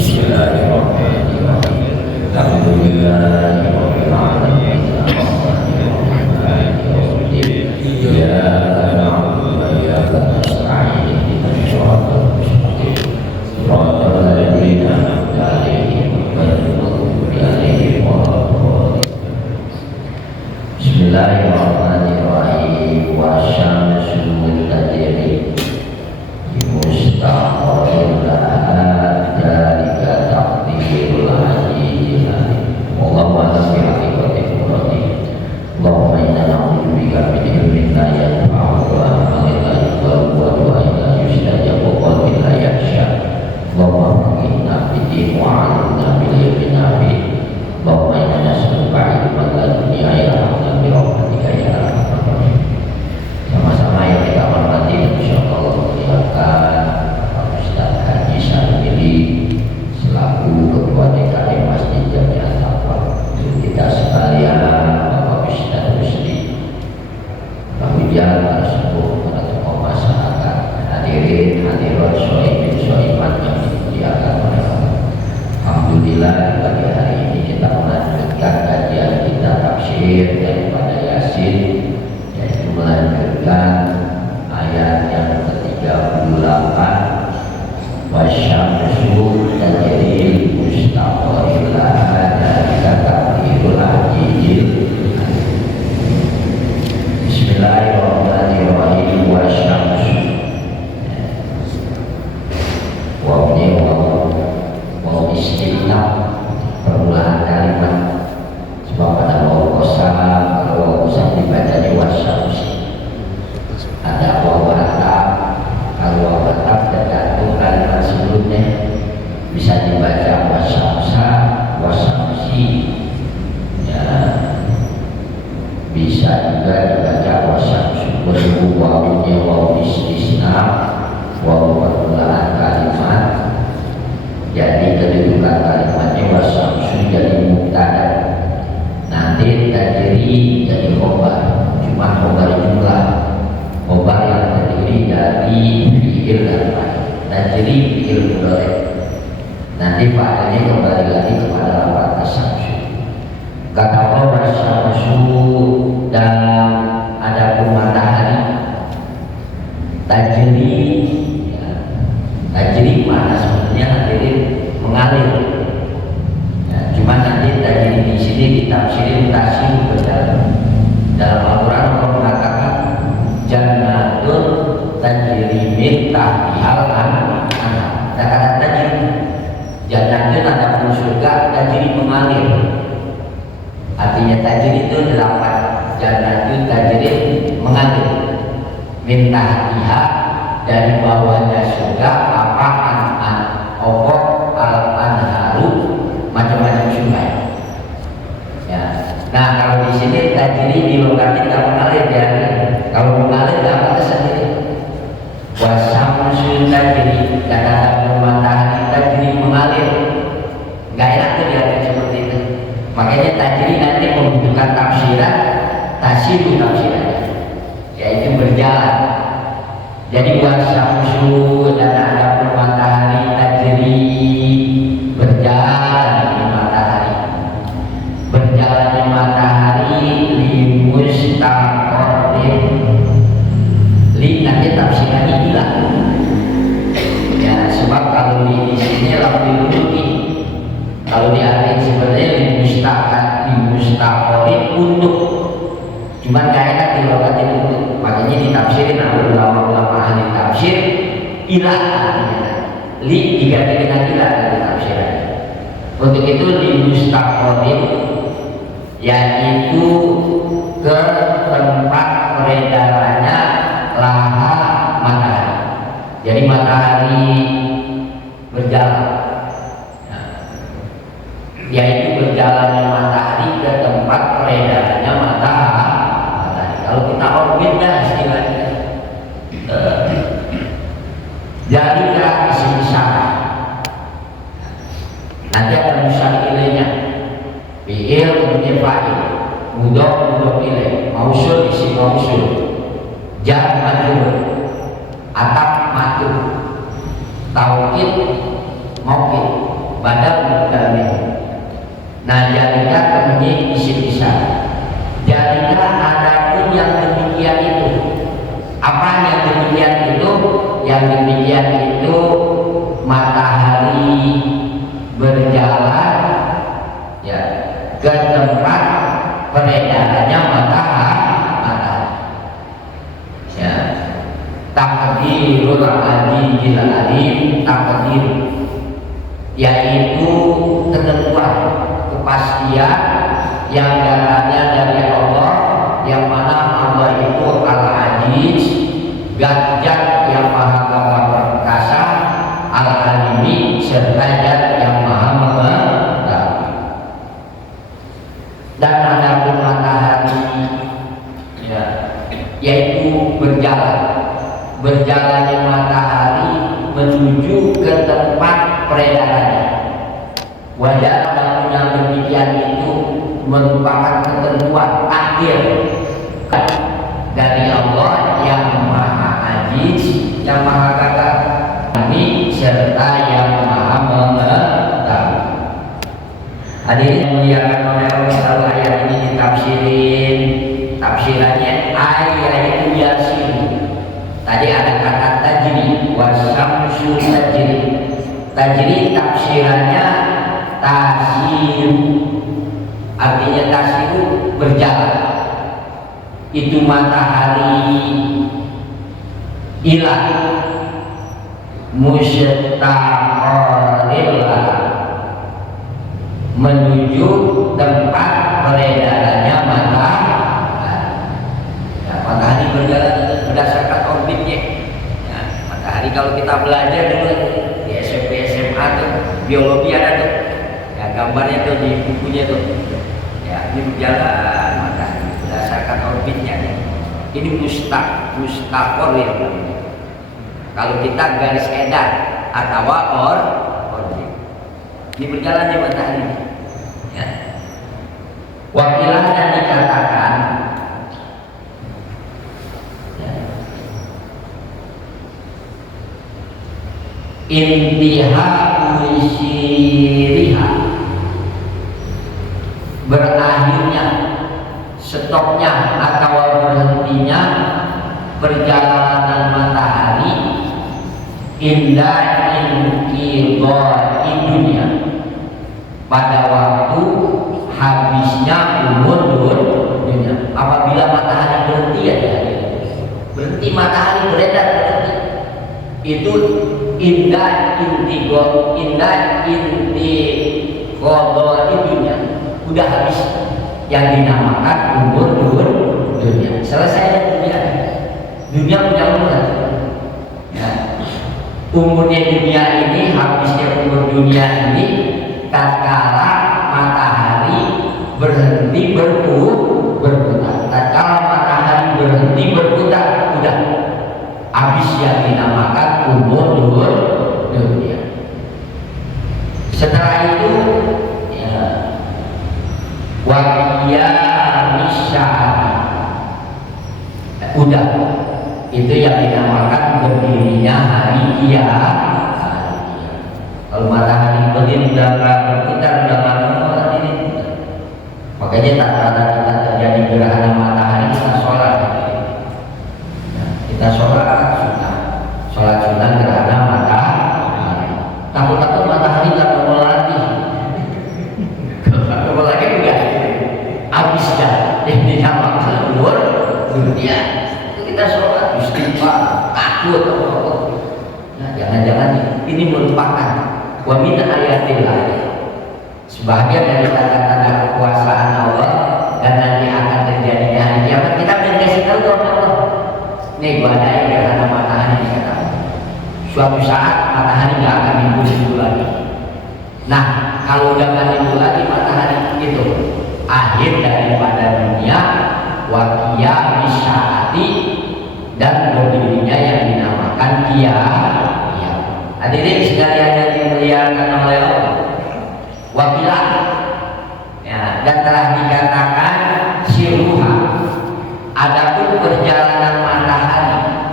Bismillahirrahmanirrahim. Alhamdulillahirabbil alamin. Iyyaka na'budu wa iyyaka nasta'in. Ihdinas siratal mustaqim. Shiratal ladzina an'amta 'alaihim ghairil maghdubi 'alaihim waladdallin. Bismillahirrahmanirrahim. Wasyamsu tajri li mustaqarrin laha dzalika taqdirul azizil alim. Wallahu a'lam bi haqiqatil murad. Allahumma inna na'udzu bika min ilmin la yanfa'u wa amalin la yuqbalu wa du'ain la yustajabu wa qalbin la yakhsha. Allahumma faqihna fid-din wa 'allimna bil yaqin nafi'. Allahumma inna nas'aluka 'ilman la dunya ya bi rahmatika ya arhamar rahimin. Sama-sama yang kita hormati dan insyaallah muliakan Bapak Ustaz Haji Syarili selaku Ketua DKM Masjid Jami'at Taqwa, kita sekalian Bapak Ustaz Rusdi, Pak Hujan, para sepuh, para tokoh masyarakat, hadirin hadirat sohibin sohibat yang dimuliakan oleh Allah. Alhamdulillah pada hari ini kita melanjutkan kajian kita tafsir daripada Yasin, yaitu melanjutkan ayat yang ke-38, wasyamsu tajri li mustaqarrin laha dzalika taqdirul azizil alim. Bismillahirrahmanirrahim. Wasyamsu, wawnya waw istilah permulaan kalimat, sebab pada waw kosam, kalau waw kosam dibacanya wasyamsi. Ada waw atap, kalau waw atap tergantung kalimat sebelumnya, bisa dibaca wasyamsa, wasyamsi, ya, bisa juga dibaca wasyamsu. Berhubung wawnya waw istisna, waw permulaan kalimat, jadi kedudukan kalimatnya wasyamsu jadi mubtada, nanti tajri jadi khobar, cuma khobar jumlah, khobar yang terdiri dari fi'il dan fa'il. Tajri fi'il mudhari', nanti fa'ilnya kembali lagi kepada lafaz asyamsu. Kata Allah wasyamsu, dan adapun matahari tajri, ya, tajri mana sebenarnya hadirin mengalir, ya, cuma nanti tajri di sini ditafsirin tasir berjalan. Dalam Al-Quran Allah mengatakan jannatun tajri min tahtihal anhar. Ada kata tajri, jannatun adapun surga tajri mengalir. Artinya tajri itu 8, jannatun tajri mengalir, min tahtiha dari bawahnya surga apa an okok al anharu, macam-macam sungai. Ya. Nah kalau di sini tajri di lokasi tidak mengalir, ya. Kalau mengalir dapat tersendiri. Wasyamsu tajri, kata matahari tajri mengalir. Nggak enak tuh dilihat seperti itu. Makanya tajri nanti membutuhkan tafsiran, tasiru tafsirannya, yaitu berjalan. Jadi wasyamsu, dan ada matahari tajri berjalan di matahari, berjalannya matahari li mustaqarrin, li nanti tafsirannya hilang, ya, sebab kalau di sini lebih dulu, kalau diartikan sebenarnya li mustaqarrin untuk, cuman gak enak di lokasi itu, makanya ditafsirin oleh ulama-ulama ahli tafsir ilah artinya, li diganti dengan ilah dari tafsiran. Untuk itu li mustaqarrin, yaitu ke tempat peredarannya laha matahari. Jadi matahari berjalan, yaitu berjalannya matahari ke tempat peredarannya matahari. Kalau kita orbit dah istilahnya, jadi isim syarah. Nanti ada musal ilainya, fi'il kemudian fa'il, mudhof ilaih, mausul isim mausul, jar majrur, atap matur, taukid, mauqid. azizil alim takdir, yaitu ketentuan kepastian yang datangnya dari Allah, yang mana Allah itu al-aziz, zat yang maha perkasa, al-alimi, serta zat yang maha mengetahui. Dan adapun matahari ya, yaitu berjalannya matahari menuju ke tempat peredarannya. Wajar yang demikian itu merupakan ketentuan takdir dari Allah yang maha aziz, yang maha gagah, serta yang maha mengetahui. Hadirin muliakan oleh Allah, ayat ini ditafsirin, tafsirannya ayat itu yasin. Tadi ada kata tajri, wasamsu tajri. Tajri tafsirannya tasir, artinya tasir berjalan. Itu matahari ilah mustaqarrillah, menuju tempat peredarannya matahari. Ya, matahari berjalan berdasarkan orbitnya. Ya, matahari kalau kita belajar dulu di SMP SMA tuh biologi ada tuh, ya gambarnya tuh di bukunya tuh. Ya, ini berjalan matahari berdasarkan orbitnya. Ini mustaqarril. Kalau kita garis edar atau orbit, ini berjalannya matahari. Ya. Wakilahnya dikatakan ya, intiha usyiriha, berakhirnya, stopnya atau berhentinya perjalanan matahari indah inqidha'i dunia, pada waktu habisnya umur dunia. Apabila matahari berhenti ya, berhenti matahari beredar, berhenti, itu indah inqidha'i dunia, udah habis, yang dinamakan umur dunia. Selesai dunia punya umur. Ya. Umurnya dunia ini, habisnya umur dunia ini tatkala matahari berhenti berputar. Tatkala matahari berhenti berputar, udah habis yang dinamakan umur dunia. Setelah itu ya, waqiyamis sya'ati, udah itu yang dinamakan berdirinya hari kiamat. Kalau matahari berdiri udah berputar, udah normal ini. Makanya tak ada kita terjadi gerhana matahari, kita sholat. Ya, kita sholat sunnah gerhana matahari. Takut-takut matahari nggak normal lagi. Normal lagi udah habis dah. Yang dinamakan umur dunia. Kita sholat istighfar, takut apa-apa. Nah, jangan-jangan ini merupakan wa min ayatillah, sebagian dari tanda-tanda kekuasaan Allah dan nanti akan terjadinya hari kiamat. Kita dikasih tahu oleh Allah, nih gua ada gerhana matahari kata. Suatu saat matahari nggak akan timbul lagi. Nah, kalau udah nggak timbul lagi matahari, itu akhir daripada dunia, waqiyamis sya'ati, dan berdirinya yang dinamakan kiamat. Hadirin sekalian yang dimuliakan oleh Allah, wabilah ya, dan telah dikatakan siruha, adapun perjalanan matahari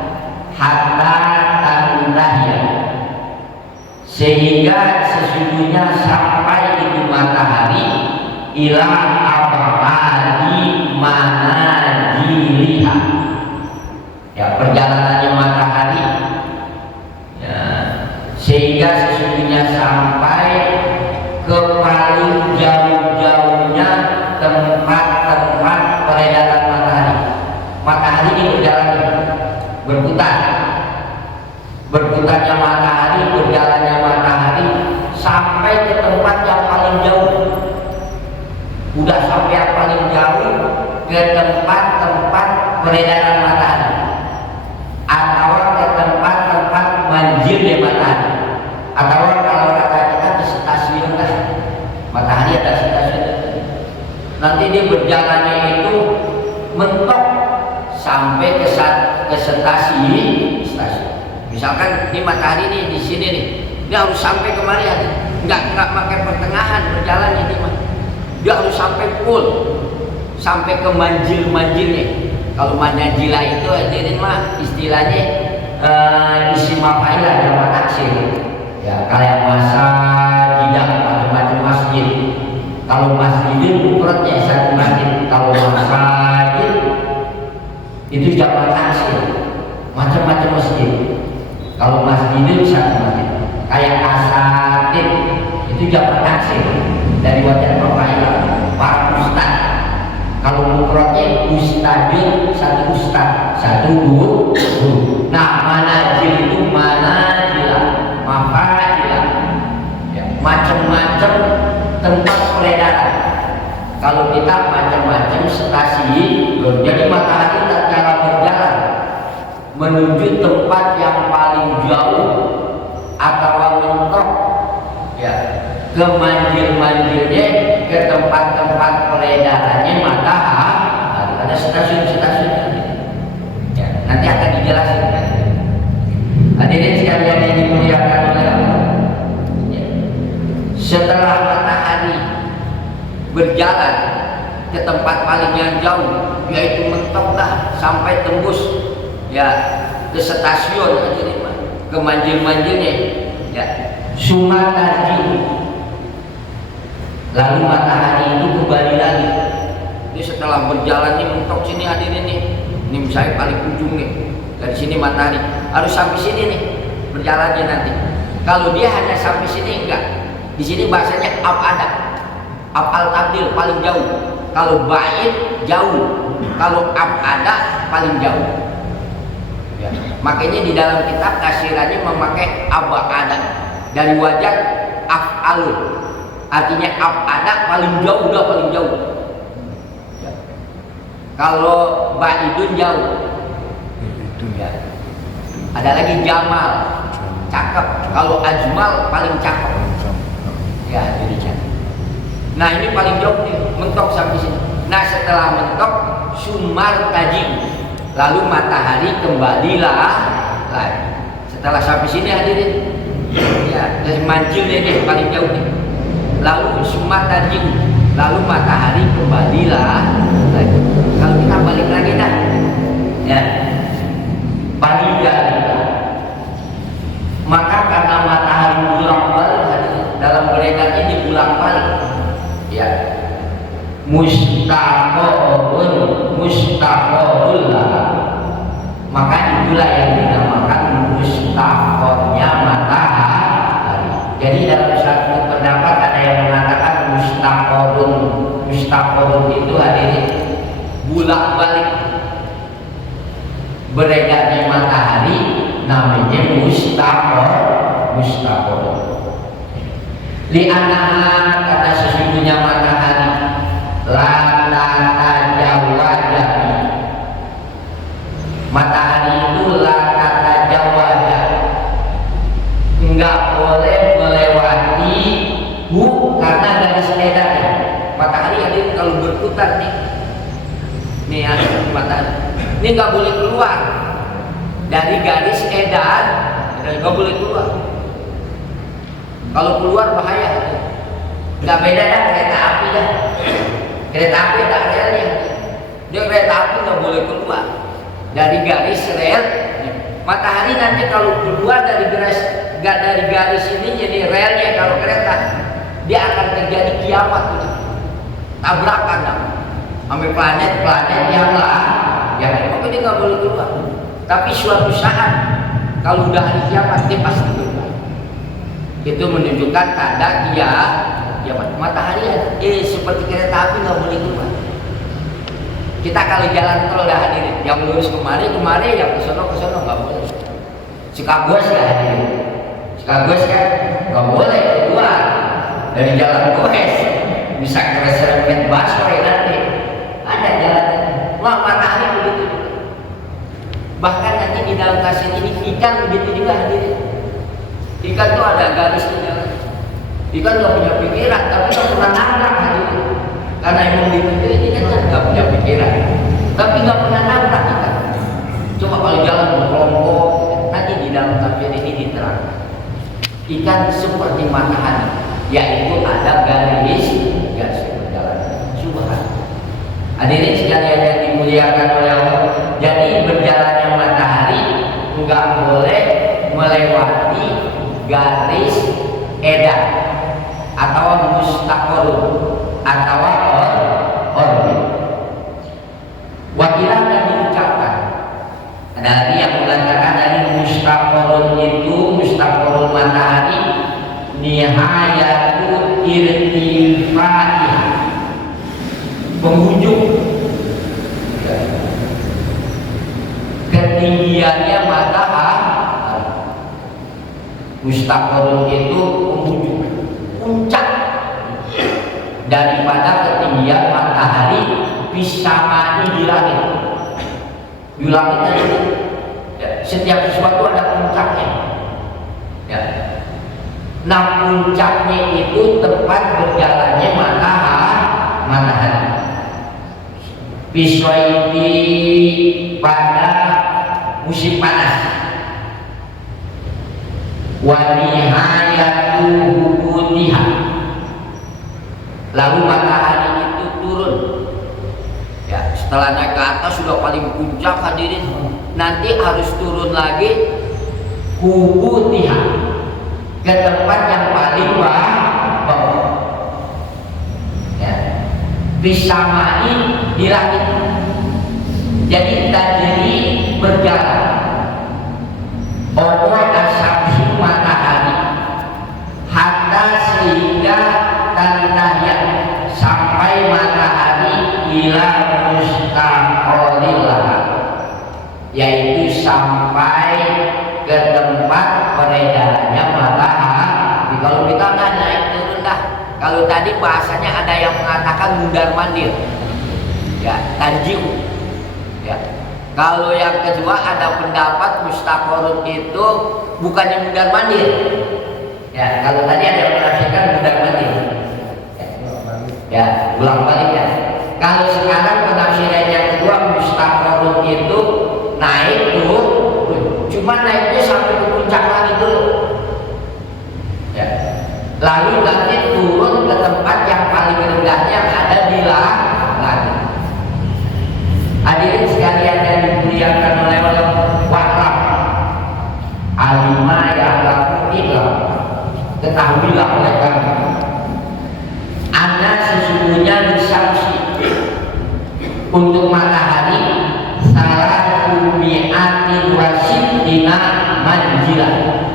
hatta tantahya, sehingga sesungguhnya sampai itu matahari ila abadi manajiliha, ya perjalanannya matahari ya, sehingga sesungguhnya sampai ke paling jauh-jauhnya tempat-tempat peredaran matahari. Matahari ini berjalan, berputar peredaran matahari atau ke tempat-tempat manjilnya matahari, atau kalau kata kita di stasiun lah, matahari ada stasiun, nanti dia berjalannya itu mentok sampai ke stasiun. Misalkan ini matahari nih di sini nih, dia harus sampai kemari, nggak pakai pertengahan berjalan ini mah, dia harus sampai full, sampai ke manjil-manjilnya. Kalau manajila itu hadirin mah istilahnya isi mafaila jamak taksir ya, kayak masajidah macam-macam masjid. Kalau masjid ukurannya satu masjid, kalau masjid itu jamak taksir macam-macam masjid. Kalau masjid satu masjid, kayak asatid itu jamak taksir dari wajan mafaila para ustad. Kalau mufradnya ustadun, satu ustad, satu guru. Nah, manajil itu manajilah, mafajilah, ya, macam-macam tempat peredaran. Kalau kita macam-macam stasiun, jadi matahari tatkala berjalan menuju tempat yang paling jauh atau mentok, ya, ke manjil-manjilnya, ke tempat-tempat peredarannya matahari. Ada stasiun-stasiun, ya, nanti akan dijelaskan. Hadirin sekalian yang dimuliakan oleh Allah, ya, setelah matahari berjalan ke tempat paling yang jauh, yaitu mentoklah sampai tembus, ya, ke stasiun, hadirin, ke manjil-manjilnya, ya, sumatari. Lalu matahari itu kembali lagi. Ini setelah berjalan nih mentok sini hadirin nih. Ini saya paling ujung nih. Dari sini matahari harus sampai sini nih berjalannya nanti. Kalau dia hanya sampai sini enggak. Di sini bahasanya abada. Abal tabdil paling jauh. Kalau ba'id jauh. Kalau abada paling jauh. Ya. Makanya di dalam kitab tafsirannya memakai abada dari wajah af'alun. Artinya abada paling jauh, udah paling jauh. Ya. Kalau ba'idun jauh. Ya. Ada lagi jamal, cakep. Kalau ajmal paling cakep. Ya, jadi cakep. Nah, ini paling jauh nih, mentok sampai sini. Nah, setelah mentok sumar tajim, lalu matahari kembalilah lagi. Setelah sampai sini hadirin, ya, dari manjilnya nih paling jauh nih. Lalu sumar tajim, lalu matahari kembalilah lagi. Kalau kita balik lagi dah, ya, paling jauh. Maka karena matahari bolak-balik dalam beredarnya dibolak-balik, ya, mustaqorul lah. Maka itulah yang dinamakan mustaqornya matahari. Jadi dalam satu pendapat ada yang mengatakan mustaqorun itu hadirin bolak-balik beredarnya matahari, namanya mustaqor. Li'annaha, kata sesungguhnya matahari, la tatajawada. Matahari itu la tatajawada, enggak boleh melewati karena garis edarnya. Matahari hadir kalau berputar nih ada matahari, ini nggak boleh keluar dari garis edar, nggak boleh keluar. Kalau keluar bahaya. Nggak beda dah kereta api dah. Kereta api ada relnya. Dia kereta api nggak boleh keluar dari garis rel. Matahari nanti kalau keluar dari garis ini jadi relnya, kalau kereta dia akan terjadi kiamat, tabrakan dah. Sampai planet-planet yang lain, ya, pokoknya dia nggak boleh keluar. Tapi suatu saat kalau udah hari kiamat dia pasti keluar. Itu menunjukkan tanda kiamat. Matahari seperti kereta api nggak boleh keluar. Kita kalau jalan tol dah hadirin, yang lurus kemari, yang kesono nggak boleh. Cikagos ya hadirin, Cikagos kan nggak boleh keluar dari jalan Goes, bisa keserempet busway nanti. Ada jalan, wah matahari begitu. dalam kaset ini ikan begitu juga hadirin. Ikan tuh ada garisnya. Ikan nggak punya pikiran, tapi nggak pernah nabrak hadirin. Karena emang begitu ini kan nggak punya pikiran, tapi nggak pernah nabrak ikan. Cuma kalau jalan berkelompok, nanti di dalam tafsir ini diterangkan. Ikan seperti matahari, yaitu ada garis berjalan. Subhanallah. Hadirin sekalian yang dimuliakan oleh Allah, jadi berjalannya matahari nggak boleh melewati garis edan atau mustaqarrun atau orbit. Wakilah dan diucapkan. Ada yang mengatakan dari mustaqarrun matahari nihayatu irtifaiha, penghujung ketinggiannya matahari. Mustaqarrun itu penghujung, puncak daripada ketinggian matahari bisamani di langit. Di langit tadi ya, setiap sesuatu ada puncaknya. Ya. Nah puncaknya itu tempat berjalannya matahari. Bisoiti pada musim panas. Wanihayatu hubutiha, lalu matahari itu turun. Ya, setelah naik ke atas sudah paling puncak hadirin, nanti harus turun lagi hubutiha ke tempat yang paling bawah. Ya, bisamai di langit. Jadi tadi berjalan. Asam matahari hatta sehingga tantahya sampai matahari ila mustaqarrillah, yaitu sampai ke tempat peredarannya matahari. Kalau kita kan naik turun dah. Kalau tadi bahasanya ada yang mengatakan mundar mandir, ya tarjiu, ya. Kalau yang kedua ada pendapat mustaqarrun itu bukannya mundar mandir. Ya, kalau tadi ada yang menafsirkan mundar mandir. Ya, ulang balik ya. Kalau sekarang penafsiran yang kedua mustaqarrun itu naik tuh, cuma naiknya sampai ke puncak lagi dulu. Ya. Lalu nanti turun ke tempat yang paling rendahnya yang ada di langit. Hadirin sekalian yang dimuliakan oleh Allah, wa'lam alima ya'lamu illam, ketahuilah oleh kami ana sesungguhnya disamsi untuk matahari salah kumi'atin wasidina manjilah.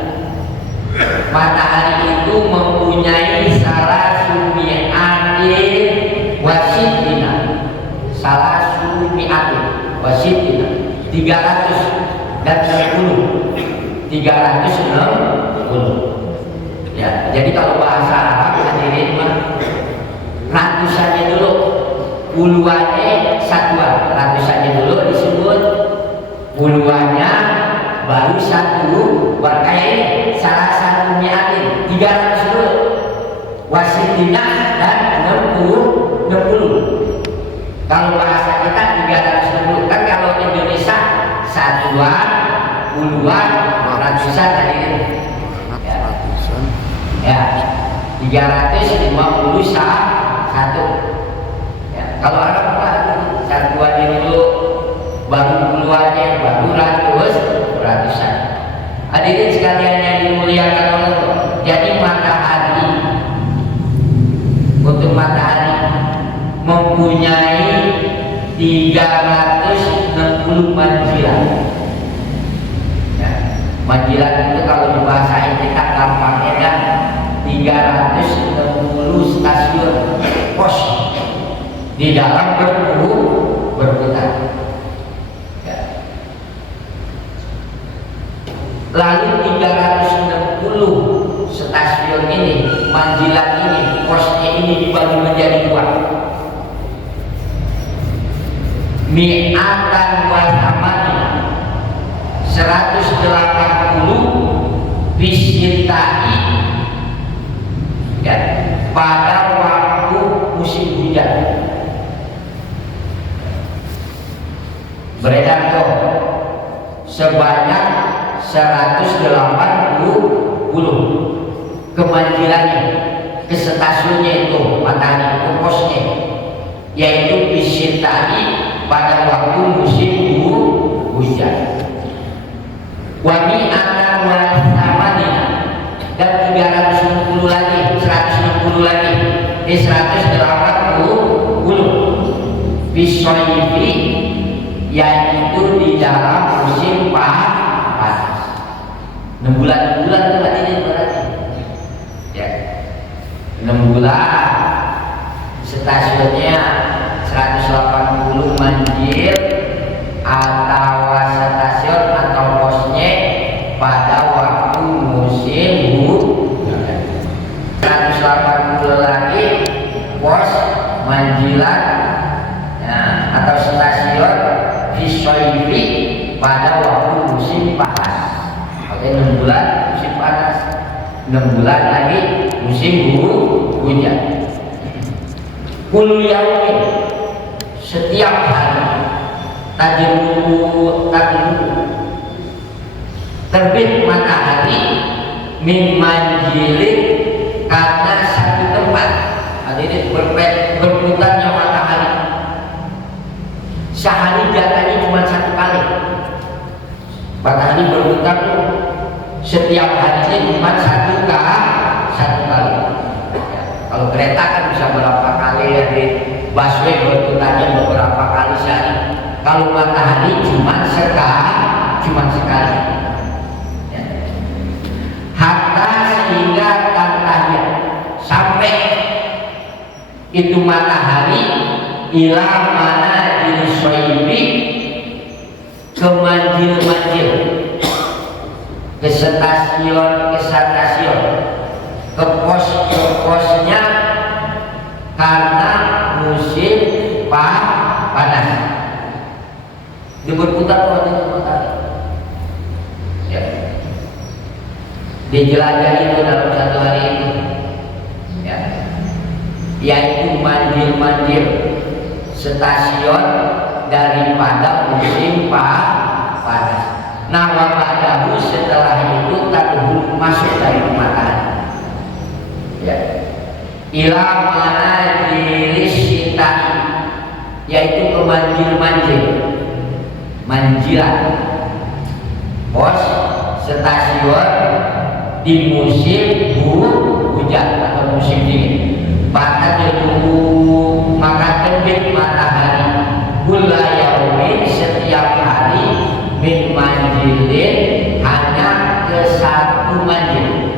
Matahari itu mempunyai salah sumi'atin wasidina, salah wasidina 360 ya. Jadi kalau bahasa Arab hadirin mah ratusannya dulu, puluhannya satuan. Ratusannya dulu disebut puluhannya, baru satu berkait salah satu miatin 300 dulu, wasidina dan 60. Kalau bahasa kita 360 kan, kalau Indonesia satuan, puluhan, ratusan tadi ya, 351 ya. Kalau Arab satuannya dulu, baru puluhannya, baru ratusan. Hadirin sekalian yang dimuliakan Allah, jadi matahari, untuk matahari mempunyai 360 manjilah. Ya, manjilah itu kalau dibahasain kita gampangnya kan 360 stasiun pos di dalam berputar. Ya. Lalu 360 stasiun ini, manjilah ini, posnya ini dibagi menjadi 2. Mi'atan wa thamanina, 180 bisintai ya, pada waktu musim hujan. Beredar tuh sebanyak 180 kemanjilannya ke stasiunnya itu matahari, ke posnya, yaitu bisintai pada waktu musim hujan. Wami akan wasamanya dan 360 lagi, 160 lagi, di 180 bisoifi, yaitu di dalam musim panas. 6 bulan itu tadi berarti ya, 6 bulan stasiunnya 180 manjil atau stasiun atau posnya pada waktu musim hujan. 180 lagi pos manjilan ya, atau stasiun visoifi pada waktu musim panas. Oke, 6 bulan musim panas, 6 bulan lagi musim hujan. Kullu yaumin, setiap hari tajru terbit matahari min manjilin, karena satu tempat. Hadirin, berputarnya matahari sehari jatahnya cuma 1 kali. Matahari berputar tuh setiap harinya cuma 1 kali. Ya, kalau kereta kan bisa berapa kali ya, di busway berputarnya beberapa kali sehari. Kalau matahari cuma sekali. Ya. Hatta sehingga tantahnya sampai itu matahari ila mana dirisoibi, ke manjil-manjil, ke stasiun, ke pos-posnya, karena musim panas. Dia berputar pada matahari. Ya. Dijelajah itu dalam 1 hari itu. Ya. Yaitu manjil-manjil stasiun daripada musim panas. Nah, wabadahu setelah itu takuhul masuk dari matahari. Ya. Ila mana dirisita, yaitu ke manjil-manjil, manjilan pos stasiun di musim hujan atau musim dingin. Maka terbit matahari bulla yaumin, setiap hari min manjilin, hanya ke 1 manjil,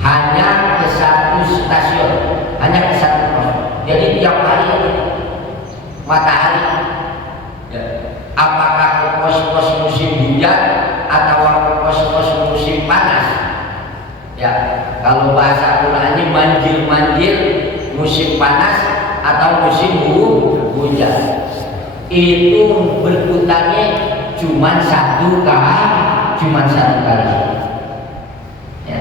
hanya ke 1 stasiun, hanya ke 1 pos. Jadi tiap hari matahari ya. Apakah ke pos-pos musim hujan atau ke pos-pos musim panas ya. Kalau bahasa Qur'annya manjil-manjil musim panas atau musim hujan, itu berputarnya cuma 1 kali ya.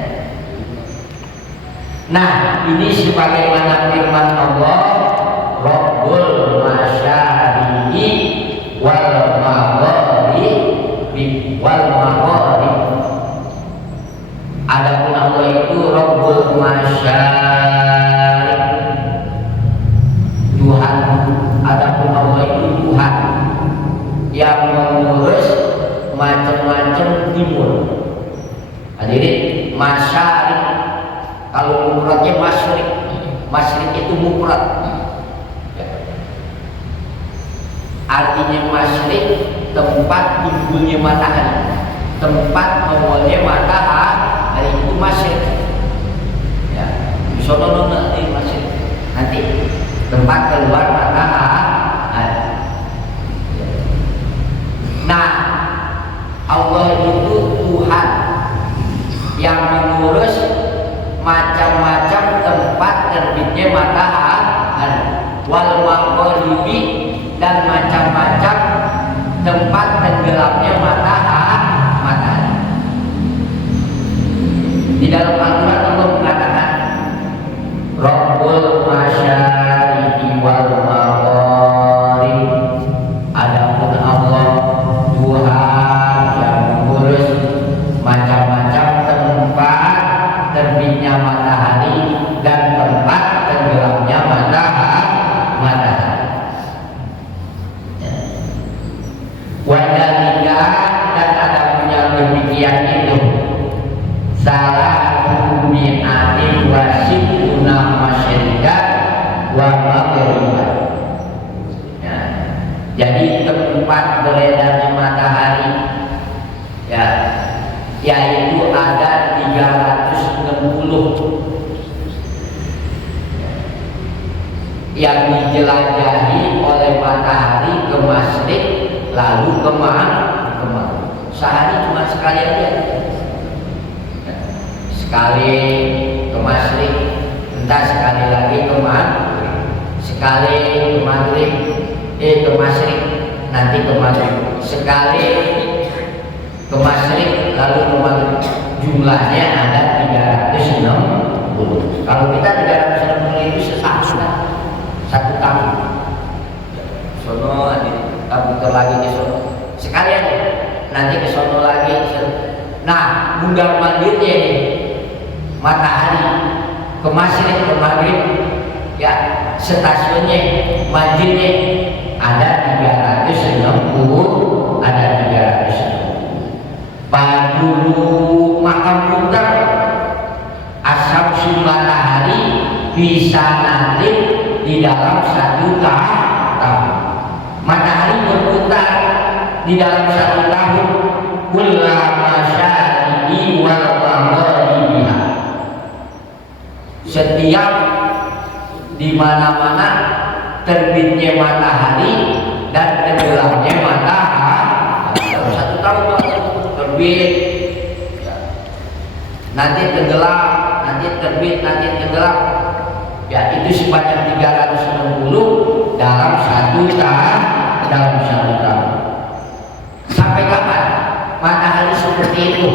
Nah, ini sebagaimana firman Allah, Rabbul masyariqi wal magharibi wal magharib. Adapun Allah itu Rabbul masyariq, Tuhan. Adapun Allah itu Tuhan yang mengurus macam-macam timur. Hadirin, masyariq kalau mufradnya masyriq, masyriq itu mufrad. Artinya masyriq tempat timbulnya matahari, tempat awalnya matahari, itu masyriq. Ya, sono nanti masyriq, nanti tempat keluar matahari. Nah, Allah itu Tuhan yang mengurus macam-macam tempat terbitnya matahari, wal magharibi, dan macam-macam tempat tenggelamnya matahari. Di dalam Al-Quran Allah mengatakan Rabbul masyariqi wal maghrib. Adapun Allah Tuhan yang mengurus macam-macam tempat terbitnya matahari dan tempat tenggelamnya matahari. Wadalika dan ada punya demikian itu salah mi'atin wasibuna masyarikat wa maghriban. Ya, jadi tempat beredarnya matahari ya, yaitu ada 360 yang dijelajahi oleh matahari ke masyrik lalu ke maghrib. Sehari cuma sekali aja, sekali ke masyrik, entah sekali lagi ke maghrib, sekali ke maghrib, ke masyrik, nanti ke maghrib, sekali ke masyrik lalu ke maghrib. Jumlahnya ada 360. Kalau kita 360 itu satu tahun. Sono kabuter lagi ke sono, sekali aja, nanti ke sono lagi. Nah, mundar mandirnya ini matahari ke masyrik ke maghrib ya, stasiunnya manjirnya ada 360, ada 360. Padulu makam putar asam matahari bisa nanti di dalam 1 tahun. Matahari berputar di dalam 1 tahun kullama syari'i wal maghribiha. Setiap di mana-mana terbitnya matahari dan tenggelamnya matahari dalam 1 tahun terbit nanti tenggelam, nanti terbit, nanti tenggelam ya, itu sebanyak 360 dalam 1 tahun. Sampai kapan matahari seperti itu?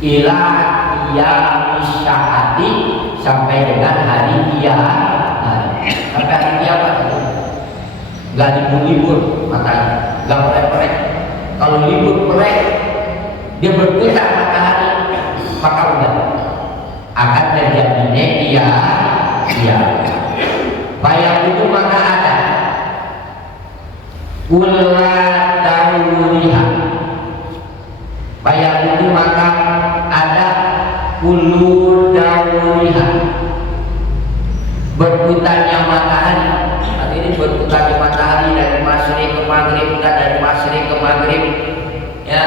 Ila qiyamis syaati, sampai dengan hari kiamat. Sampai hari kiamat nggak libur matahari, nggak perek-perek. Kalau libur perek, dia berputar matahari, maka udah akan terjadinya bayang itu maka ada ulah dauriha. Bayang itu maka ada ulu dauriha, berputarnya matahari. Artinya ini berputarnya matahari dari masyrik ke maghrib, bukan dari masyrik ke maghrib ya,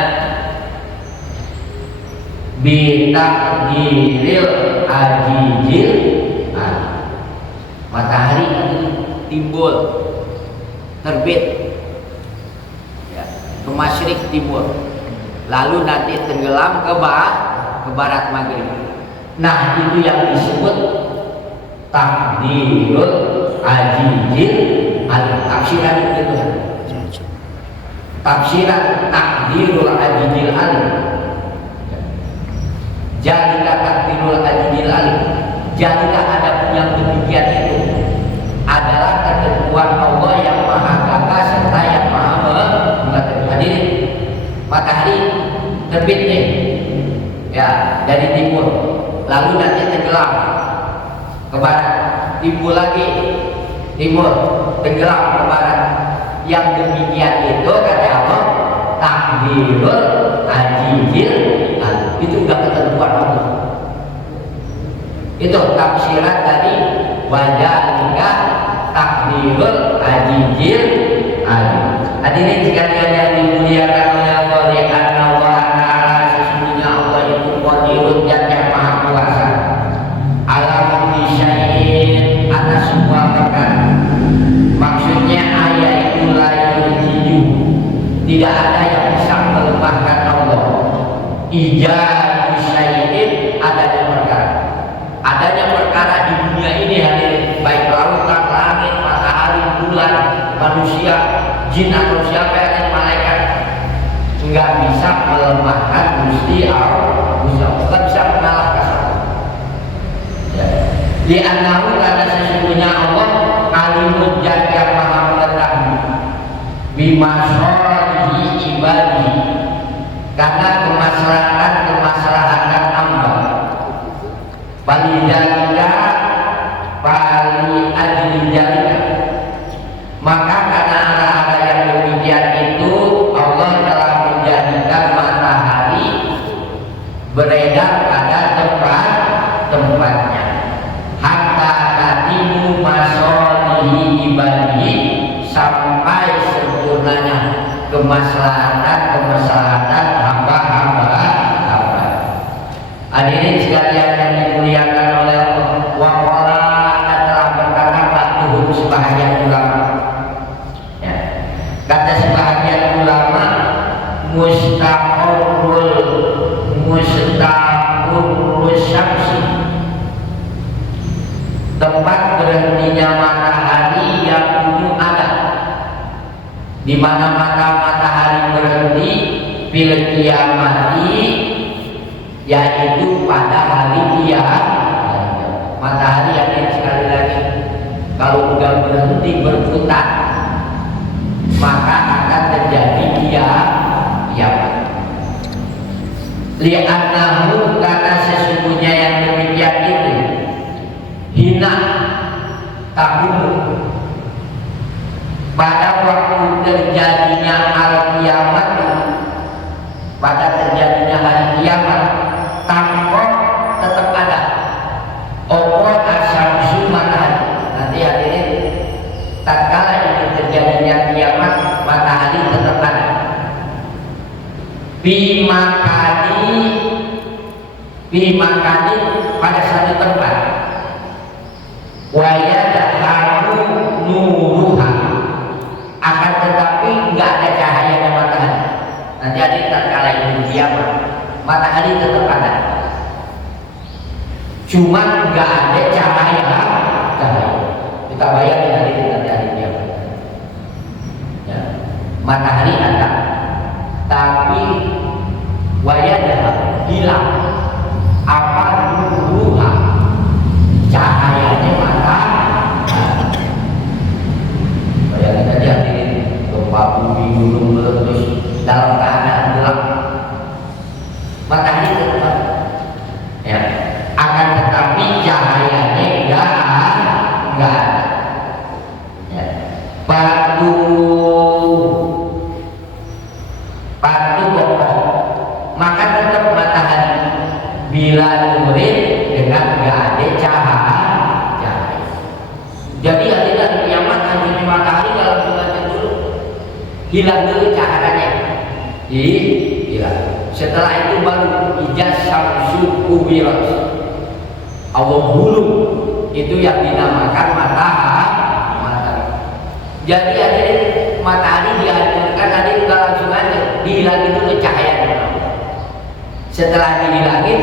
bitakdiril ajijil. Matahari itu timbul terbit ya, ke masyrik timur, lalu nanti tenggelam ke barat maghrib. Nah, itu yang disebut takdirul ajijil tafsiran itu. Tafsiran takdirul ajijil jadilah takdirul ajijil jadilah ada yang demikian itu adalah ketentuan Allah yang maha gagah serta yang maha mengetahui. Hadirin, matahari terbitnya ya dari timur, lalu nanti tenggelam ke barat, timbul lagi timur, tenggelam ke barat. Yang demikian itu kata Allah takdirul ajijil, itu enggak ketentuan Allah. Itu tafsiran dari wadalika takdirul ajijil. Hadirin sekalian yang dimuliakan oleh Allah, karena Allah Ta'ala sesungguhnya Allah itu qadirun, dan yang maha kuasa ala kulli syai'in, atas semua perkara. Maksudnya ayat itu la yujidu, tidak ada yang bisa melemahkan Allah. Ijadu syai'in, adanya perkara. Adanya perkara di dunia ini hadirin, baik lautan, langit, matahari, bulan, manusia, jin atau siapa yang malaikat, nggak bisa melemahkan Gusti Allah. Nggak bisa Li'annahu karena sesungguhnya Allah alimul zat yang maha mengetahui bima sholihi ibadi, karena kemaslahatan hamba. Balidalika bali adlijalika, maka karena hal-hal yang demikian itu Allah telah menjadikan matahari beredar pada tempat-tempatnya, hatta tadimu masolihi ibadi, sampai sempurnanya kemaslahatan hamba-hamba. Hadirin sekalian yang dimuliakan oleh Allah, waqala telah berkata ba'duhum sebahagian ulama, ya. Kata sebahagian ulama, mustaqurrul syamsi, tempat berhentinya matahari yang dulu ada, di mana matahari berhenti bil qiyamati, yaitu pada hari kiamat. Matahari yang sekali lagi kalau sudah berhenti berputar, maka akan terjadi kiamat. Li'annahu karena sesungguhnya yang demikian itu hina tahumu, pada waktu terjadinya al-kiamat, pada terjadinya hari kiamat, tanpa tetap ada opo asyamsu matahari. Nanti hadirin, tatkala ini terjadinya kiamat, matahari tetap ada bimakani pada satu tempat, wayadahamu nuruha, akan tetapi nggak ada cahayanya matahari. Nanti ada tatkala ini kiamat, matahari tetap ada, cuma nggak ada cahaya. Kita bayangin hari kiamat, ya. Matahari ada, tapi wayadah hilang apa nuruha, cahayanya matahari. Bayangin aja hadirin, gempa bumi, gunung meletus dalam keadaan gelap, matahari tetap, ya. Akan tetapi cahayanya enggak ada, ya. Batu pokok, maka tetap matahari bila nurin dengan enggak ada cahaya. Jadi ada kiamat hancurnya matahari dalam bulan dulu, hilang dulu cahayanya, hilang. Setelah itu baru ijaz syamsu kuwirat, Allah hulu, itu yang dinamakan matahari. Jadi ada matahari dihancurkan, ada juga langsung aja dihilangin itu cahayanya. Setelah dihilangin,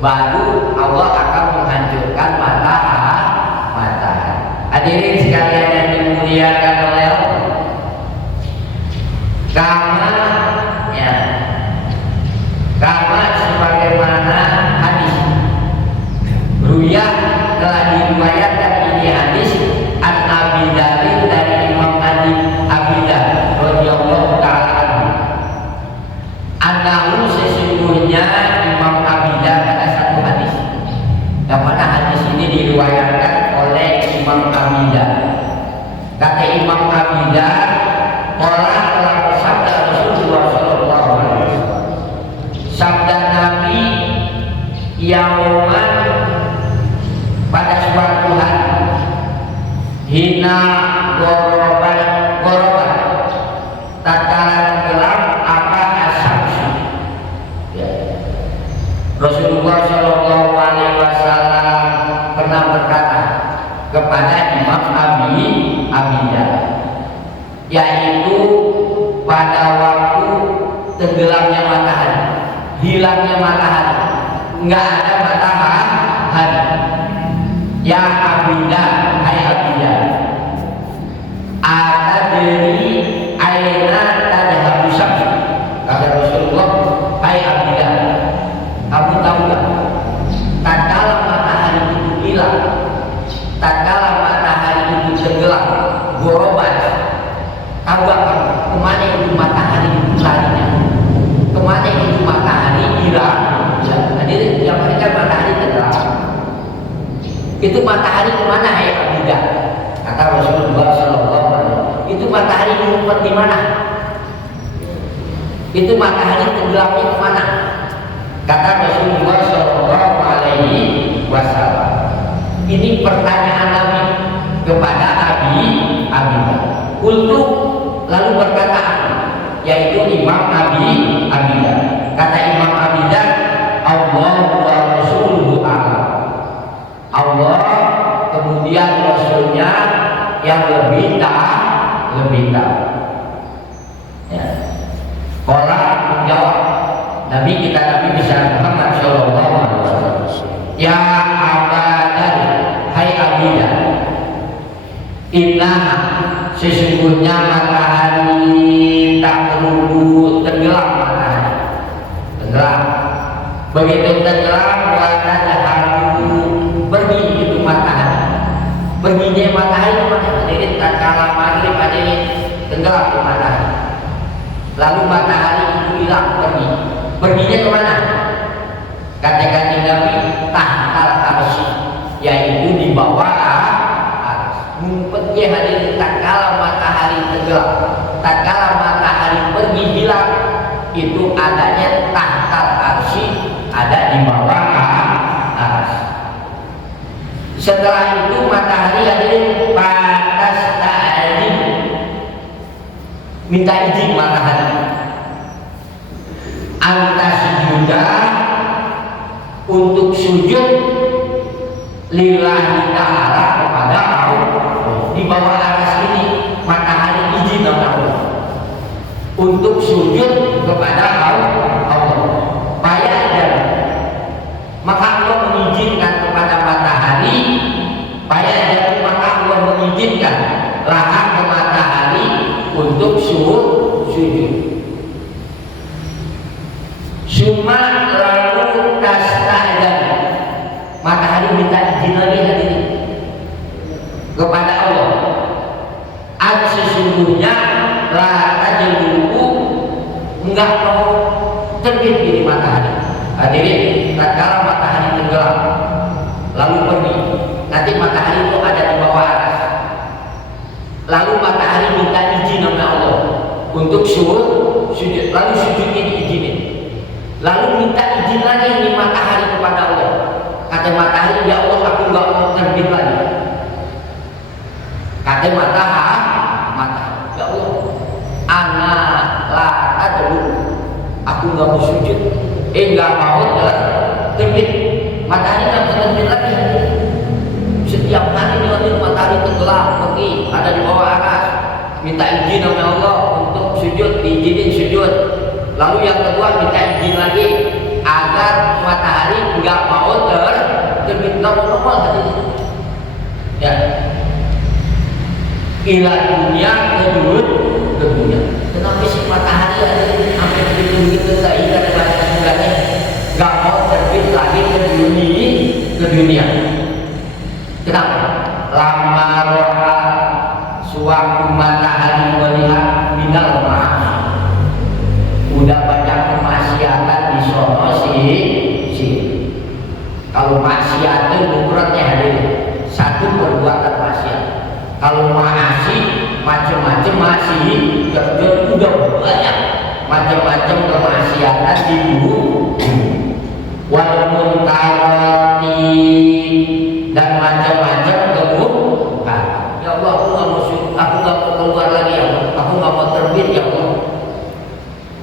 baru Allah akan menghancurkan matahari. Hadirin sekalian yang dimuliakan oleh Allah, Kama sebagaimana hadis Ruya telah diriwayatkan ini hadis an Abi Dzar dari Imam Abi Dzar radhiyallahu taala anhu, annahu sesungguhnya Imam Abi Dzar ada satu hadis, yang mana hadis ini diriwayatkan oleh Imam Abi Dzar. Kata Imam Abi Dzar, orang telah bersabda Rasulullah sallallahu alaihi wasallam, sabda Nabi, yauman pada suatu hari, hina goroban tatkala gelap apa asyamsu, ya. Rasulullah sallallahu alaihi wasallam pernah berkata kepada Imam Abi Dzar, yaitu pada waktu tenggelamnya matahari, hilangnya matahari, nggak ada matahari. Ya Abi Dzar, hai Abi Dzar, atadri aina tadhhabu syamsu, kata Rasulullah, hai Abi Dzar, kamu tahu nggak tatkala matahari itu hilang, tatkala matahari itu tenggelam, gorobat, tahu gak kamu kemana itu matahari itu larinya? Kemana itu matahari hilang? Jadi yang mereka matahari tenggelam. Itu matahari kemana hai Abidah? Kata Rasulullah SAW, itu matahari ngumpet di mana? Itu matahari tenggelamnya kemana? Kata Rasulullah SAW. Ini pertanyaan Nabi kepada Abidah. Untuk lalu berkata, yaitu Imam Abidah. Kata Imam Abidah, Allah wa Rasuluhu a'lam. Allah kemudian Rasulnya yang lebih tahu. Ya. Orang menjawab, Nabi besar Muhammad Shallallahu Alaihi Wasallam. Ya Abadan, hai Abidah, inna sesungguhnya matahari tak perlu tenggelam matahari. Tenggelam. Begitu tenggelam, pergi itu matahari. Perginya matahari kemana? Jadi tak kala maghrib ada tenggelam ke matahari. Lalu matahari itu hilang pergi. Perginya kemana? Kata-kata Nabi tahtal arsy, yaitu di bawah arsy. Ngumpetnya hadirin tak kala matahari tenggelam, tak kala matahari pergi hilang, itu adanya tahtal arsy, ada di bawah arsy. Setelah itu matahari hadirin patas ta'adzim, minta izin matahari antas sujuda untuk sujud lillahi ta'ala kepada Allah. Di bawah aras ini matahari izin Allah untuk sujud kepada Allah. Bayar, maka Allah mengizinkan kepada matahari, bayar, maka Allah mengizinkan lahar ke matahari untuk sujud. Cuma lalu tasta'dan, matahari minta izin lagi hadirin kepada Allah. Sesungguhnya la tajluku, enggak mau terbit di matahari. Hadirin, tatkala matahari tenggelam lalu pergi, nanti matahari itu ada di bawah aras. Lalu matahari minta izin oleh Allah untuk sujud, lalu sujudnya diizinin. Lalu minta izin lagi ini matahari kepada Allah. Kata matahari, ya Allah, aku nggak mau terbit lagi. Kata matahari, ya Allah, anak la dulu, aku nggak mau sujud, nggak mau terbit. Matahari nggak mau terbit lagi. Setiap hari nih matahari tenggelam pergi, ada di bawah aras. Minta izin oleh Allah untuk sujud, diizinin sujud. Lalu yang kedua minta izin lagi agar matahari nggak mau terbit, nggak mau normal hati. Ya, ila dunia ke dunia. Kenapa sih matahari ada sampai begitu sehingga bulannya nggak mau terbit lagi ke dunia? Kenapa? Lama roha suatu matahari melihat minal ma'asi, udah banyak kemaksiatan di sono sih. Kalau maksiat itu ukurannya hadir satu perbuatan maksiat. Kalau maasi macam-macam masih udah banyak macam-macam kemaksiatan di bumi. Walaupun karoti dan macam-macam keburukan. Ya Allah, aku nggak mau keluar lagi ya Allah. Aku nggak mau terbit ya Allah.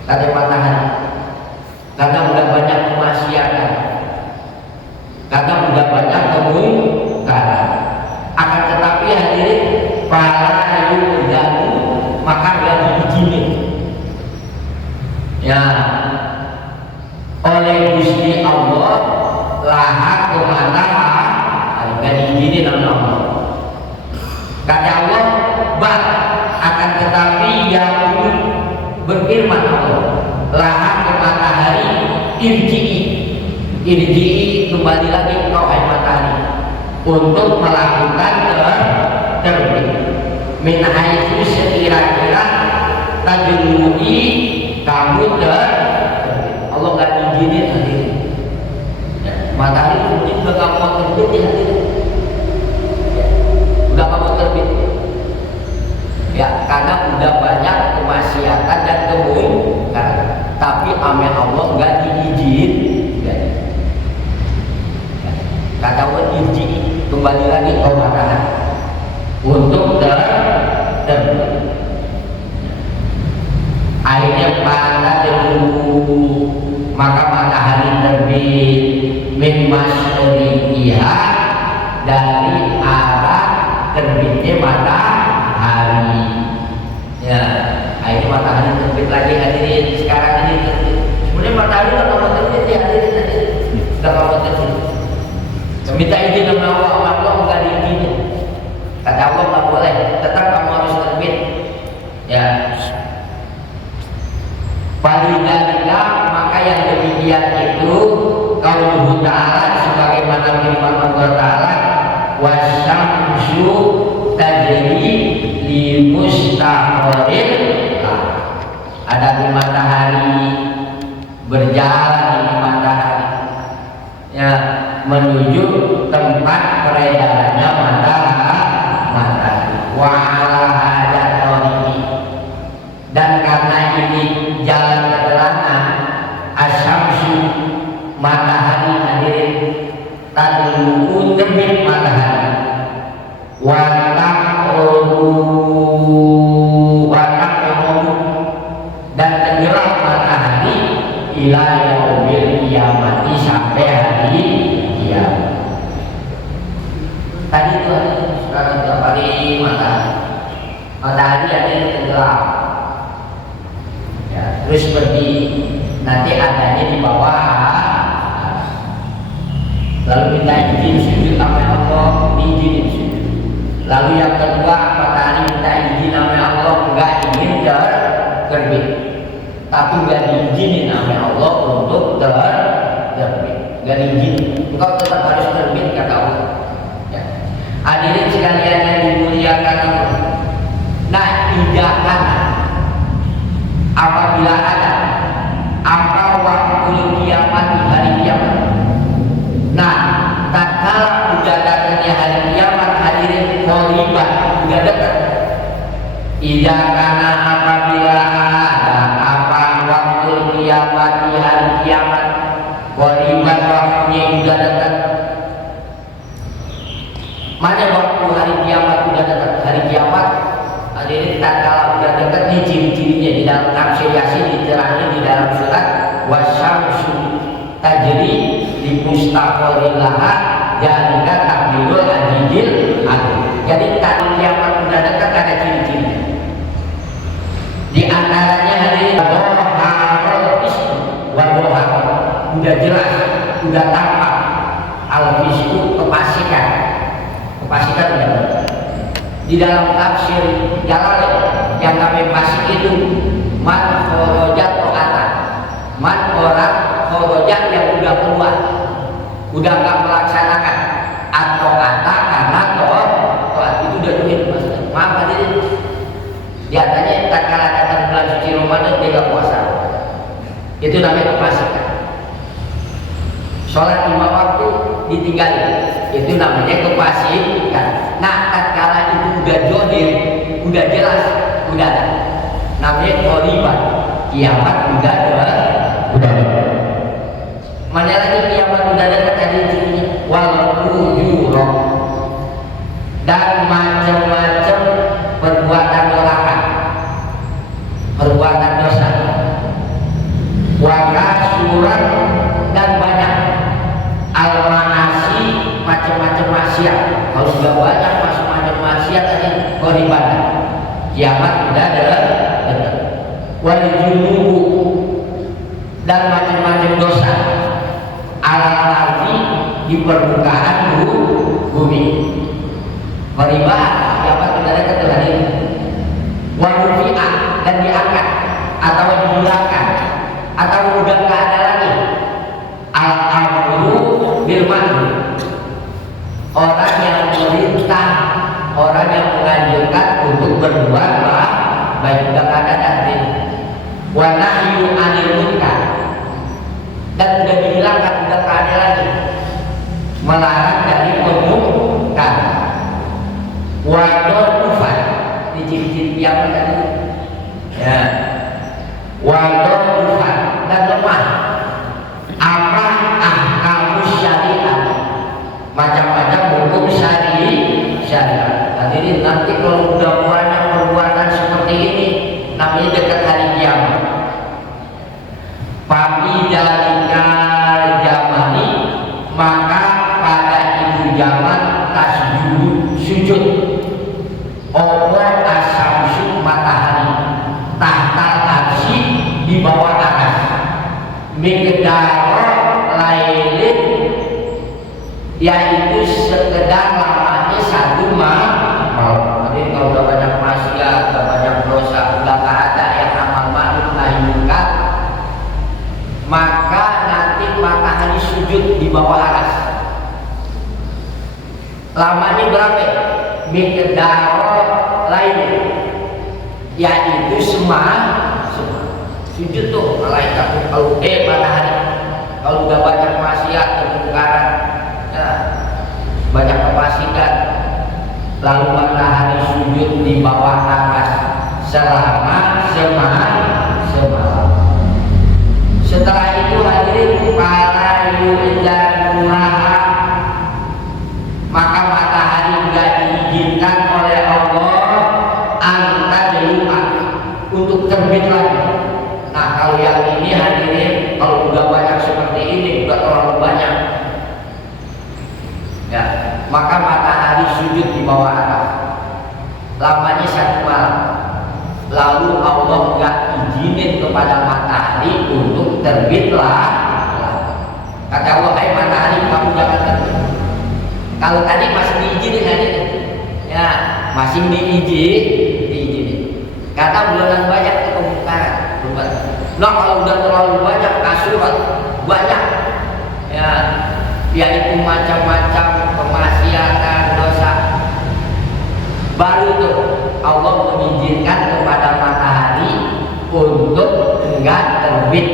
Kata matahari, karena udah banyak kemaksiatan, karena udah banyak kemungkaran. Akan tetapi hadirin, para yudanu, maka nggak diizinin. Ya, oleh Gusti Allah lahar ke matahari, nggak diizinin oleh Allah. Kata Allah, bah, akan tetapi yang berfirman Allah, lahar ke matahari, irji'i, kembali lagi engkau hai matahari, untuk melakukan terbit min haitsu sekira-kira tajlui kamu terbit. Allah nggak izinin hadirin. Ya, matahari terbit udah kamu terbit ya hadirin. Ya, udah kamu terbit. Ya, karena udah banyak kemaksiatan dan kemungkaran. Tapi ame Allah nggak diizin. Ya. Kata Allah izin kembali lagi ke matahari untuk terbit. Akhirnya pada dulu maka matahari terbit min masyriqiha dari arah terbitnya matahari. Ya, akhirnya matahari terbit lagi hadirin. Sekarang ini terbit. Sebenarnya matahari udah kamu terbit ya hadirin, sudah kamu terbit. Minta izin sama Allah nggak diizinin. Kata Allah nggak boleh, tetap kamu harus terbit. Ya. Walidhalika maka yang demikian itu qauluhu ta'ala sebagaimana firman Allah Ta'ala wasyamsu tajri li mustaqarrin. Ada di matahari berjalan di matahari ya menuju tempat peredarannya matahari wa ala hadatsoni. Dan karena ini jalan keterangan asyamsu matahari hadirin tadlu terbit matahari watak dan tenggelam matahari ila yaumil kiamati sampai hari kiamat. Tadi itu sekarang tiap hari matahari ada yang tenggelam. Ya, terus seperti nanti adanya di bawah, lalu minta izin sujud sama Allah, diizinin sujud. Lalu yang kedua matahari minta izin sama Allah, enggak ingin terbit, tapi enggak diizinin sama Allah untuk terbit, enggak diizinin. Engkau tetap harus terbit kata Allah. Ya. Hadirin sekalian yang dimuliakan Allah. Nah, idakan apabila ada apa waktu kiamat di hari kiamat. Nah, tatkala sudah datangnya hari kiamat hadirin qoriban sudah dekat. Idza kana apabila ada apa waktu kiamat di hari kiamat qoriban waktunya sudah dekat. Mana waktu hari kiamat sudah dekat? Hari kiamat hadirin tatkala sudah dekat nih ciri-cirinya di dalam tafsir Yasin diterangkan di dalam surat wasyamsu tajri li mustaqarrin laha jalika takdirul ajidil adu. Jadi tadi kiamat sudah dekat ada ciri-cirinya. Di antaranya hadirin doharul ismu wa dohar sudah jelas, sudah tampak al-fisku kepasikan sudah. Di dalam tafsir Jalalain yang kami fasik itu man khorojat to'atan, man orang khorojat yang udah keluar, udah nggak melaksanakan atau kata karena to'at itu udah tuhin. Maaf hadirin, biasanya tatkala datang bulan suci Ramadan dia nggak puasa, itu namanya kefasikan. Sholat 5 waktu ditinggalin, itu namanya kefasikan. Nah, tatkala itu udah jodoh, udah jelas, udah ada. Namanya qoriban, kiamat udah ada. Mana lagi kiamat udah ada tadi cirinya wal fujur dan macam-macam perbuatan neraka, perbuatan dosa. Wa kasuran dan banyak al-ma'asi macam-macam maksiat. Kalau sudah banyak macam-macam maksiat tadi qoriban. Kiamat udah ada. Wal junubu dan macam-macam dosa alal ardi di permukaan bumi. Qoriban kiamat udah ada hadir. Wa rufi'ah dan diangkat atau dihilangkan atau udah nggak ada lagi. Al-amru bil ma'ruf, orang mustahab, orang yang menganjurkan untuk berbuat baik, udah ada nanti. Wa nahyu 'anil munkar, dan udah dihilangkan, udah tak ada lagi, melarang dari pemungkar. Wa dhurufan, di ciri-ciri kiamat tadi ya. Wa dhurufan, dan lemah apa ahkamu syariat, macam-macam hukum syariat. Hadirin, nanti kalau udah banyak perbuatan seperti ini, namanya dekat hari kiamat. Fabidalika zamani, maka pada itu zaman sujud opo asamsu, matahari, tahta arsy, di bawah atas, miqdar lailin, yaitu sekedar lamanya satu malam. Jadi kalau udah banyak maksiat, udah banyak dosa, udah tak ada yang amal ma'ruf nahi munkar, maka nanti matahari sujud di bawah aras. Lamanya berapa? Miqdar lain, yaitu sujud tuh malaikat. Kalau matahari kalau udah banyak maksiat, kemungkaran, ya, banyak kefasikan, lalu matahari sujud di bawah aras selama semalam. Setelah itu hadirin, para yu'idzanuha, maka matahari tidak diizinkan oleh Allah antadlu'a, untuk terbit lagi. Nah, kalau yang ini hadirin, kalau udah banyak seperti ini, udah terlalu banyak ya, maka matahari sujud di bawah atas, lamanya satu malam. Lalu Allah nggak izinin kepada matahari untuk terbitlah. Kata Allah, hai matahari, kamu jangan terbit. Kalau tadi masih diizinin hadirin, ya masih diizinin. Kata bulan banyak kemungkaran. Nah, kalau udah terlalu banyak kasurat, banyak ya, yaitu macam-macam kemaksiatan, dosa, baru tuh Allah mengizinkan kepada matahari untuk enggak terbit.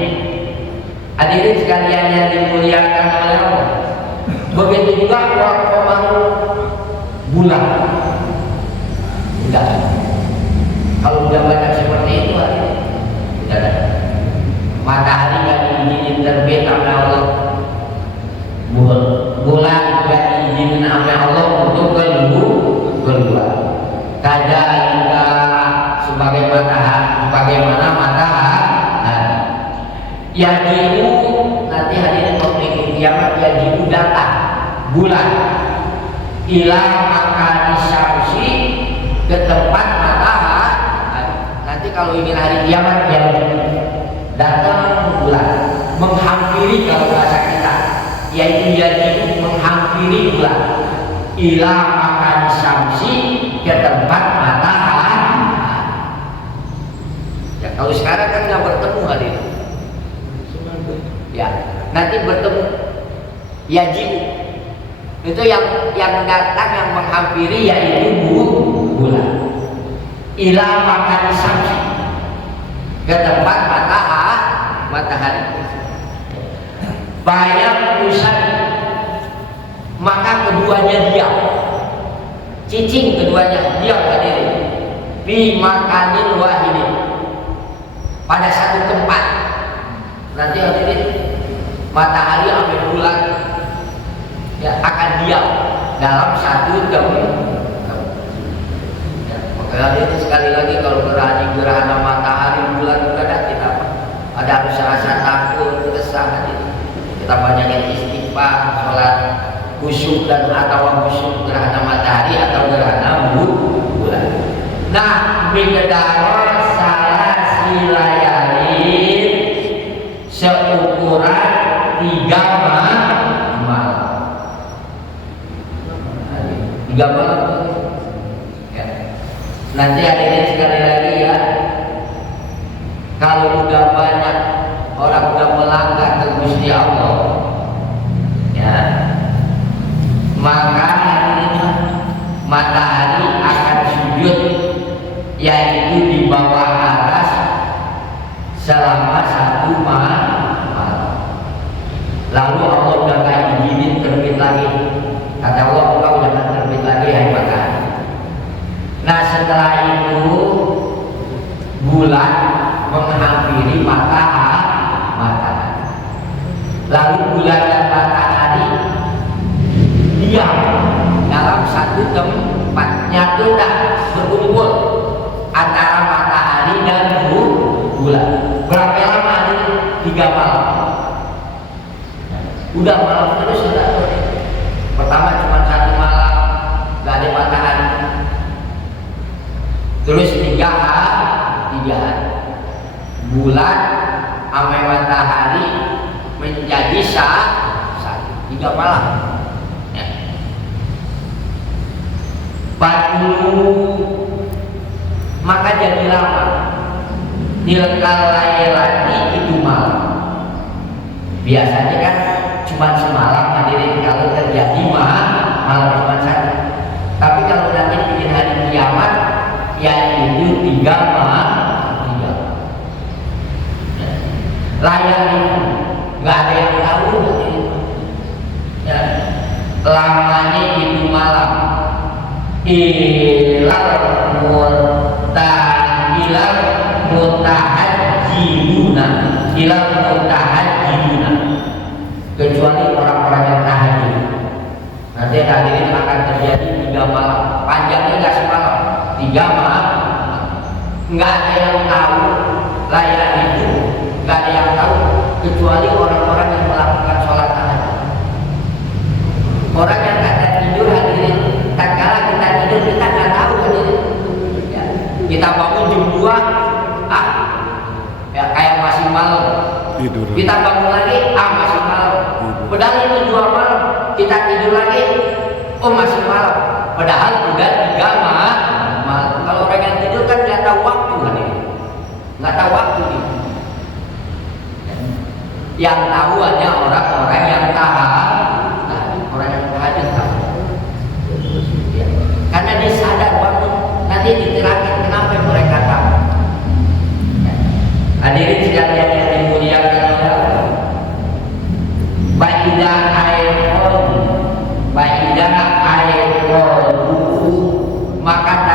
Hadirin sekalian yang dimuliakan oleh Allah, begitu juga wal-qamar, bulan. Enggak. Kalau udah banyak seperti itu, udah ada. Matahari nggak diizinin terbit oleh Allah, bulan nggak diizinin oleh Allah untuk keluar. Kadalika, sebagaimana matahari yajibu, nanti hadirin waktu kiamat, yajibu datang bulan ila makani syamsi, ke tempat matahari. Nanti kalau ingin hari kiamat, ya datang bulan, menghampiri, kalau bahasa kita yaitu yajibu, menghampiri bulan, ila makani syamsi, ke tempat matahari. Ya, kalau sekarang kan nggak bertemu hari ini. Ya, nanti bertemu yajibu, itu yang datang, yang menghampiri, yaitu bulan, ila makani syamsi, ke tempat matahari. Bayang pusat, maka keduanya diam, cicing keduanya diam hadirin, bi makanin wahidin, pada satu tempat. Nanti hadirin, matahari sampai bulan ya akan diam dalam satu tempat. Ya, makanya ini sekali lagi, kalau gerhana matahari bulan berada, kita ada rasa takut, resah, kita banyak yang istighfar, sholat khusyuk, dan atau khusyuk gerhana matahari atau gerhana bulan. Nah, miqdar salasilayalin, seukuran 3 malam. 3 malam ya. Nanti hadirin sekali lagi ya, kalau udah banyak orang udah melanggar ke Gusti Allah ya, maka hadirin nyatu dah berkumpul antara matahari dan bulan. Berapa lama ini? 3 malam. Udah malam terus sudah. Pertama cuma 1 malam gak ada matahari. Terus 3 hari. Bulan sama matahari menjadi satu. 3 malam. Ya. 40 maka jadi lama. Tilkal lailati itu malam. Biasanya kan cuma semalam hadirin kalau terjadi malam cuma 1. Tapi kalau nanti bikin hari kiamat ya itu 3 malam. Layar itu nggak ada yang tahu ya. Lamanya itu malam ilal mutahajjiruna kecuali orang-orang yang tahajud. Nanti hadirin akan terjadi 3 malam. Panjangnya nggak semalam, 3 malam. Nggak ada yang tahu layar itu. Gak ada yang tahu kecuali orang-orang yang melakukan sholat tahajud. Orang yang kata tidur hadirin, tatkala kita tidur kita nggak tahu hadirin. Ya. Kita bangun jam 2, ya kayak masih malam. Tidur. Kita bangun lagi, masih malam. Padahal itu 2 malam. Kita tidur lagi, masih malam. Padahal udah 3 malam. Kalau orang yang tidur kan nggak tahu waktu hadirin, nggak tahu waktu ini. Yang tahu hanya orang-orang yang tahajud, orang yang tahajud tahu. Ya. Karena dia sadar bangun, nanti diterangkan kenapa mereka tahu. Ya. Hadirin sekalian yang dimuliakan oleh Allah. Baidah air maka